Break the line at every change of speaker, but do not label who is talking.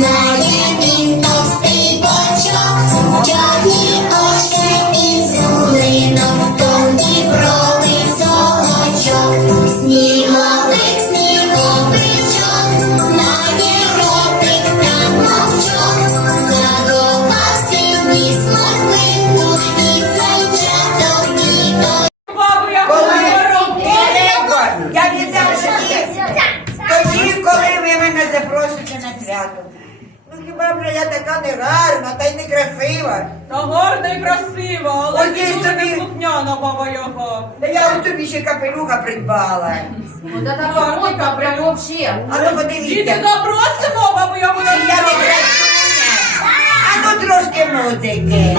має він товстий бочок, чорні очі із зулином, тонкі брови золочок. Сніговик, сніговичок, має ротик та мовчок, заховався ніс морквинку, і зайчаток дідо
Бабу, я
віддам собі. Тоді, коли ви мене запросите на свято. Ну хіба б я така не гарна, та й не красива.
Та гарна і красиво, але
Ось є
ти
тобі.
неслухняна баба його.
Та я ось тобі ще капелюха придбала.
Вот это погода прям вообще.
А ну
Діти,
подивіться.
запросимо бабу, його.
Чи я не красуня? А ну трошки музики.